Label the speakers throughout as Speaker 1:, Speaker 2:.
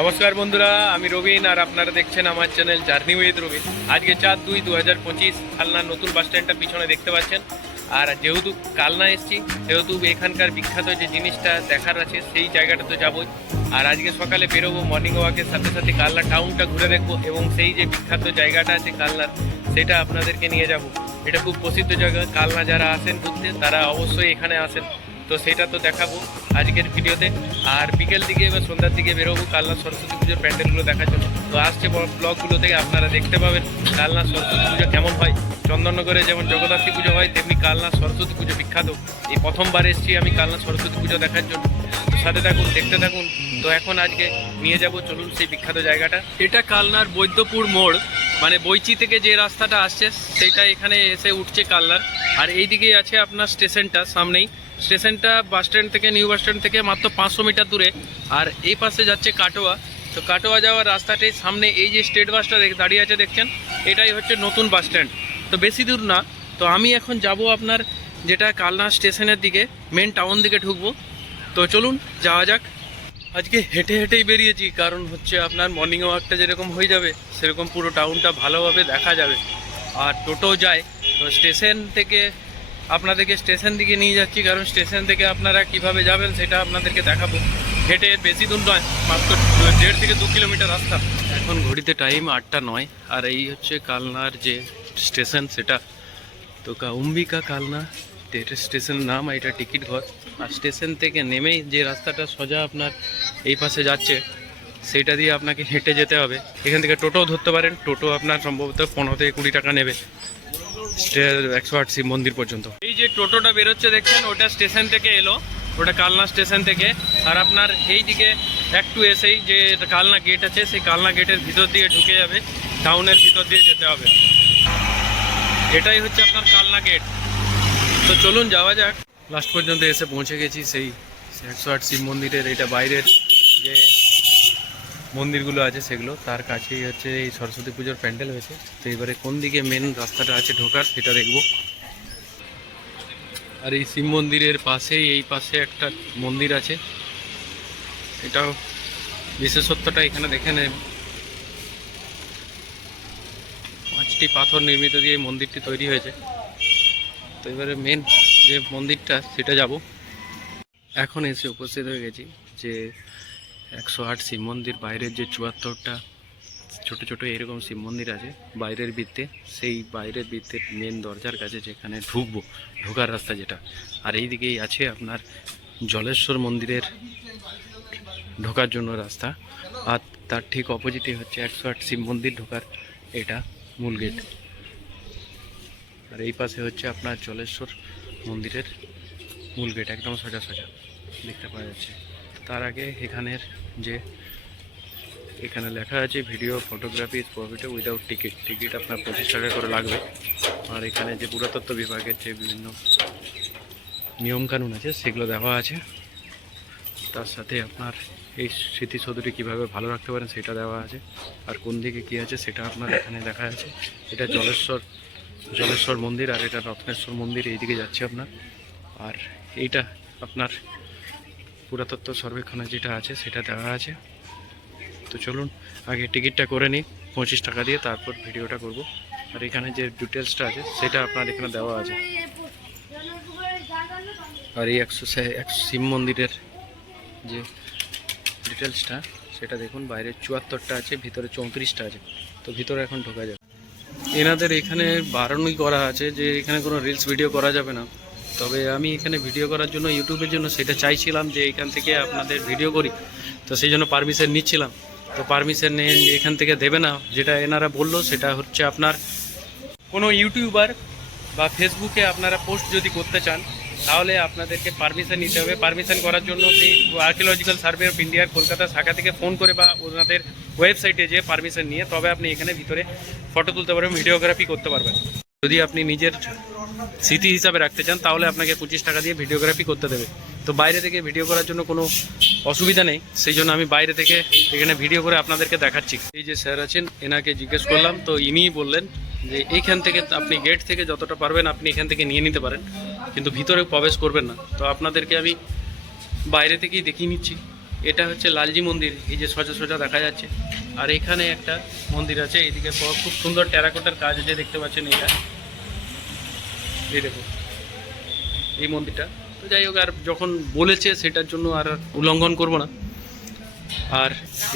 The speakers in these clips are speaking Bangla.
Speaker 1: নমস্কার বন্ধুরা, আমি রবিন আর আপনারা দেখছেন আমার চ্যানেল জার্নি উইথ রবিন। আজকে চার দুই দু হাজার পঁচিশ কালনার নতুন বাস স্ট্যান্ডটা পিছনে দেখতে পাচ্ছেন। আর যেহেতু কালনা এসছি, সেহেতু এখানকার বিখ্যাত যে জিনিসটা দেখার আছে, সেই জায়গাটা তো যাবই। আর আজকে সকালে বেরোবো মর্নিং ওয়াকের সাথে সাথে কালনা টাউনটা ঘুরে দেখব, এবং সেই যে বিখ্যাত জায়গাটা আছে কালনার, সেটা আপনাদেরকে নিয়ে যাব। এটা খুব প্রসিদ্ধ জায়গা, কালনা যারা আসেন ঘুরতে, তারা অবশ্যই এখানে আসেন। তো সেটা তো দেখাবো আজকের ভিডিওতে। আর বিকেল দিকে বা সন্ধ্যার দিকে বেরোবো কালনা সরস্বতী পুজোর প্যান্ডেলগুলো দেখার জন্য। তো আসছে ব্লগগুলো থেকে আপনারা দেখতে পাবেন কালনা সরস্বতী পুজো কেমন হয়। চন্দননগরে যেমন জগদ্ধাত্রী পুজো হয়, তেমনি কালনা সরস্বতী পুজো বিখ্যাত। এই প্রথমবার এসেছি আমি কালনা সরস্বতী পুজো দেখার জন্য। সাথে থাকুন, দেখতে থাকুন। তো এখন আজকে নিয়ে যাব, চলুন সেই বিখ্যাত জায়গাটা। এটা কালনার বৈদ্যপুর মোড়। মানে বইচি থেকে যে রাস্তাটা আসছে সেটা এখানে এসে উঠছে কালনার। আর এই দিকেই আছে আপনার স্টেশনটা সামনেই। স্টেশনটা বাস স্ট্যান্ড থেকে, নিউ বাস স্ট্যান্ড থেকে মাত্র পাঁচশো মিটার দূরে। আর এই পাশে যাচ্ছে কাটোয়া। তো কাটোয়া যাওয়ার রাস্তাটির সামনে এই যে স্টেট বাসটা দাঁড়িয়ে আছে দেখছেন, এটাই হচ্ছে নতুন বাস স্ট্যান্ড। তো বেশি দূর না, তো আমি এখন যাব আপনার যেটা কালনা স্টেশনের দিকে মেন টাউন দিকে ঢুকবো। তো চলুন, যাওয়া যাক। আজকে হেঁটে হেঁটেই বেরিয়েছি, কারণ হচ্ছে আপনার মর্নিং ওয়াকটা যেরকম হয়ে যাবে, সেরকম পুরো টাউনটা ভালোভাবে দেখা যাবে। আর টোটো যায়, তো স্টেশন থেকে আপনাদেরকে স্টেশন দিকে নিয়ে যাচ্ছি, কারণ স্টেশন থেকে আপনারা কীভাবে যাবেন সেটা আপনাদেরকে দেখাবো। হেঁটে বেশি দূর নয়, মাত্র দেড় থেকে দু কিলোমিটার রাস্তা। এখন ঘড়িতে টাইম আটটা নয়, আর এই হচ্ছে কালনার যে স্টেশন সেটা। তো কাউম্বিকা কালনা এটা নাম এটা টিকিট ঘর। আর স্টেশন থেকে নেমেই যে রাস্তাটা সোজা আপনার এই পাশে যাচ্ছে সেইটা দিয়ে আপনাকে হেঁটে যেতে হবে। এখান থেকে টোটোও ধরতে পারেন, টোটো আপনার সম্ভবত পনেরো থেকে কুড়ি টাকা নেবে। একশো আট শিব মন্দির পর্যন্ত। এই যে টোটোটা বেরোচ্ছে দেখছেন, ওটা স্টেশন থেকে এলো, ওটা কালনা স্টেশন থেকে। আর আপনার এই দিকে একটু এসেই যে কালনা গেট আছে, সেই কালনা গেটের ভিতর দিয়ে ঢুকে যাবে টাউনের ভিতর দিয়ে যেতে হবে। এটাই হচ্ছে আপনার কালনা গেট তো চলুন যাওয়া যাক। লাস্ট পর্যন্ত এসে পৌঁছে গেছি সেই একশো আট শিব মন্দিরের, এটা বাইরের যে মন্দিরগুলো আছে সেগুলো। তার কাছেই হচ্ছে এই সরস্বতী পুজোর প্যান্ডেল হয়েছে। তো এবারে কোন দিকে মেন রাস্তাটা আছে ঢোকার সেটা দেখব। আর এই শিব মন্দিরের পাশেই, এই পাশে একটা মন্দির আছে। এটাও বিশেষত্বটা এখানে দেখে নেব পাঁচটি পাথর নির্মিত দিয়ে মন্দিরটি তৈরি হয়েছে। তো এবারে মেন যে মন্দিরটা, সেটা যাব। এখন এসে উপস্থিত হয়ে গেছি যে একশো আট শিব মন্দির, বাইরের যে চুয়াত্তরটা, ছোট ছোট এরকম শিব মন্দির আছে, বাইরের বৃত্তে সেই বাইরের বৃত্তের মেন দরজার কাছে যেখানে ঢুকবো, ঢোকার রাস্তা যেটা। আর এই দিকেই আছে আপনার জলেশ্বর মন্দিরের ঢোকার জন্য রাস্তা। আর তার ঠিক অপোজিটে হচ্ছে একশো আট শিব মন্দির ঢোকার এটা মূল গেট আর এই পাশে হচ্ছে আপনার জলেশ্বর মন্দিরের মূল গেট একদম সোজা সোজা, দেখতে পাওয়া যাচ্ছে। তার আগে এখানের যে এখানে লেখা আছে video photography is prohibited without ticket. Ticket আপনার পঁচিশ টাকা করে লাগবে। আর এখানে যে পুরাতত্ত্ব বিভাগের যে বিভিন্ন নিয়মকানুন আছে, সেগুলো দেওয়া আছে। তার সাথে আপনার এই স্মৃতিসৌধটি কীভাবে ভালো রাখতে পারেন সেটা দেওয়া আছে। আর কোন দিকে কী আছে সেটা আপনার এখানে দেখা আছে। এটা জলেশ্বর জলেশ্বর মন্দির আর এটা রত্নেশ্বর মন্দির, এইদিকে যাচ্ছে আপনার। আর এইটা আপনার পুরাতত্ত্ব সর্বেক্ষণে যেটা আছে সেটা দেওয়া আছে। তো চলুন, আগে টিকিটটা করে নিই, পঁচিশ টাকা দিয়ে তারপর ভিডিওটা করব। আর এখানে যে ডিটেলসটা আছে, সেটা আপনার এখানে দেওয়া আছে। আর এই একশো একশো শিব মন্দিরের যে ডিটেলসটা সেটা দেখুন, বাইরে চুয়াত্তরটা আছে, ভিতরে চৌত্রিশটা আছে। তো ভিতরে এখন ঢোকা যাবে এনাদের এখানে বারণই করা আছে যে এখানে কোনো রিলস ভিডিও করা যাবে না। তবে আমি এখানে ভিডিও করার জন্য ইউটিউবের জন্য সেটা চাইছিলাম যে এখান থেকে আপনাদের ভিডিও করি। তো সেই জন্য পারমিশন নিচ্ছিলাম। তো পারমিশন এখান থেকে দেবে না, যেটা এনারা বলল সেটা হচ্ছে আপনার কোনো ইউটিউবার বা ফেসবুকে আপনারা পোস্ট যদি করতে চান, তাহলে আপনাদেরকে পারমিশন নিতে হবে। পারমিশন করার জন্য সেই আর্কিওলজিক্যাল সার্ভে অফ ইন্ডিয়ার কলকাতা শাখা থেকে ফোন করে বা ওনাদের ওয়েবসাইটে যে পারমিশন নিয়ে তবে আপনি এখানে ভিতরে ফটো তুলতে পারবেন ভিডিওগ্রাফি করতে পারবেন। যদি আপনি নিজের স্মৃতি হিসাবে রাখতে চান, তাহলে আপনাকে পঁচিশ টাকা দিয়ে ভিডিওগ্রাফি করতে দেবে। তো বাইরে থেকে ভিডিও করার জন্য কোনো অসুবিধা নেই, সেই জন্য আমি বাইরে থেকে এখানে ভিডিও করে আপনাদেরকে দেখাচ্ছি। এই যে স্যার আছেন, এনাকে জিজ্ঞেস করলাম, তো ইনিই বললেন যে এইখান থেকে আপনি গেট থেকে যতটা পারবেন আপনি এখান থেকে নিয়ে নিতে পারেন, কিন্তু ভিতরে প্রবেশ করবেন না। তো আপনাদেরকে আমি বাইরে থেকেই দেখিয়ে নিচ্ছি। এটা হচ্ছে লালজি মন্দির, এই যে সোজা সোজা দেখা যাচ্ছে। আর এখানে একটা মন্দির আছে এইদিকে খুব সুন্দর টেরাকোটার কাজ আছে দেখতে পাচ্ছেন এটা। এই দেখুন এই মন্দিরটা। তো যাই হোক, আর যখন বলেছে সেটার জন্য আর উল্লঙ্ঘন করব না। আর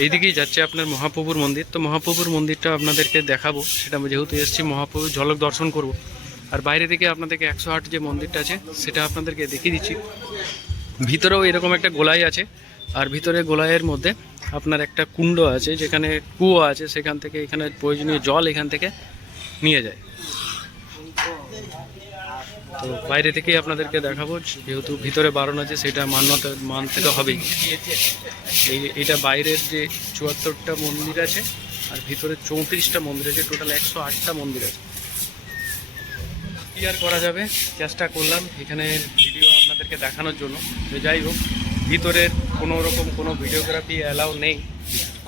Speaker 1: এইদিকেই যাচ্ছে আপনার মহাপ্রভুর মন্দির। তো মহাপ্রভুর মন্দিরটা আপনাদেরকে দেখাবো। সেটা আমি যেহেতু এসেছি মহাপ্রভুর ঝলক দর্শন করব। আর বাইরে থেকে আপনাদেরকে একশো আট যে মন্দিরটা আছে, সেটা আপনাদেরকে দেখিয়ে দিচ্ছি। ভিতরেও এরকম একটা গোলাই আছে। আর ভিতরে গোলাইয়ের মধ্যে আপনার একটা কুণ্ড আছে, যেখানে কুয়ো আছে, সেখান থেকে এখানে প্রয়োজনীয় জল এখান থেকে নিয়ে যায়। তো বাইরে থেকেই আপনাদেরকে দেখাবো, যেহেতু ভিতরে বারণ আছে, সেটা মান্যতা মানতে তো হবেই। এই এটা বাইরের যে চুয়াত্তরটা মন্দির আছে, আর ভিতরে চৌত্রিশটা মন্দির আছে টোটাল একশো আটটা মন্দির আছে। কি আর করা যাবে, চেষ্টা করলাম এখানে ভিডিও আপনাদেরকে দেখানোর জন্য। তো যাই হোক, ভিতরের কোনো রকম কোনো ভিডিওগ্রাফি অ্যালাউ নেই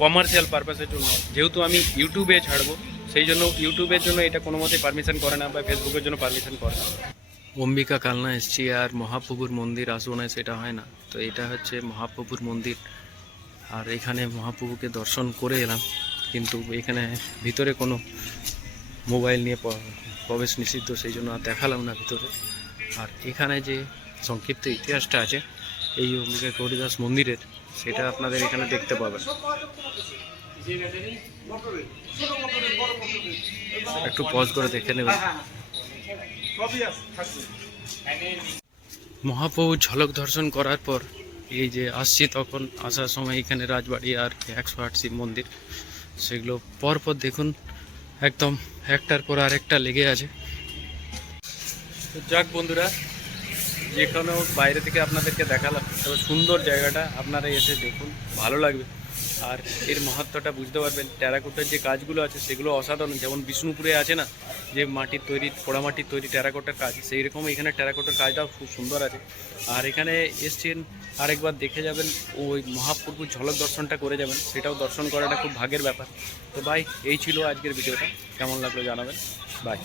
Speaker 1: কমার্শিয়াল পারপাসের জন্য। যেহেতু আমি ইউটিউবে ছাড়বো, সেই জন্য ইউটিউবের জন্য এটা কোনো মতে পারমিশন করে না বা ফেসবুকের জন্য পারমিশন করে না। অম্বিকা কালনা এসছি আর মহাপ্রভুর মন্দির আসব না সেটা হয় না। তো এটা হচ্ছে মহাপ্রভুর মন্দির। আর এখানে মহাপ্রভুকে দর্শন করে এলাম। কিন্তু এখানে ভিতরে কোনো মোবাইল নিয়ে প্রবেশ নিষিদ্ধ, সেই জন্য আর দেখালাম না ভিতরে। আর এখানে যে সংক্ষিপ্ত ইতিহাসটা আছে, এই অম্বিকা গৌরীদাস মন্দিরের, সেটা আপনাদের এখানে দেখতে পাবেন। একটু পজ করে দেখে নেবেন। মহাপ্রভু ঝলক দর্শন করার পর এই যে আসছি তখন, আসার সময় এখানে রাজবাড়ি আর একশো আট শিব মন্দির, সেগুলো পরপর দেখুন, একদম একটার পর আরেকটা লেগে আছে। তো যাক বন্ধুরা, যেখানেও বাইরে থেকে আপনাদেরকে দেখালাম সুন্দর জায়গাটা, আপনারা এসে দেখুন, ভালো লাগবে। আর এর মাহাত্ম্যটা বুঝতে পারবেন, টেরাকোটার যে কাজগুলো আছে সেগুলো অসাধারণ। যেমন বিষ্ণুপুরে আছে না, যে মাটির তৈরি পোড়ামাটির তৈরি টেরাকোটার কাজ, সেই রকম এখানে টেরাকোটার কাজটাও খুব সুন্দর আছে। আর এখানে এসছেন আরেকবার দেখে যাবেন, ওই মহাপ্রভুর ঝলক দর্শনটা করে যাবেন, সেটাও দর্শন করাটা খুব ভাগের ব্যাপার। তো ভাই, এই ছিল আজকের ভিডিওটা, কেমন লাগল জানাবেন? বাই।